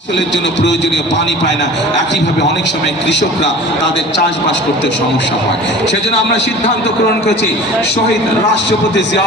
ফসলের জন্য প্রয়োজনীয় পানি পায় না। একইভাবে অনেক সময় কৃষকরা তাদের চাষবাস করতে সমস্যা হয়। সেজন্য আমরা সিদ্ধান্ত গ্রহণ করেছি, শহীদ রাষ্ট্রপতি জিয়া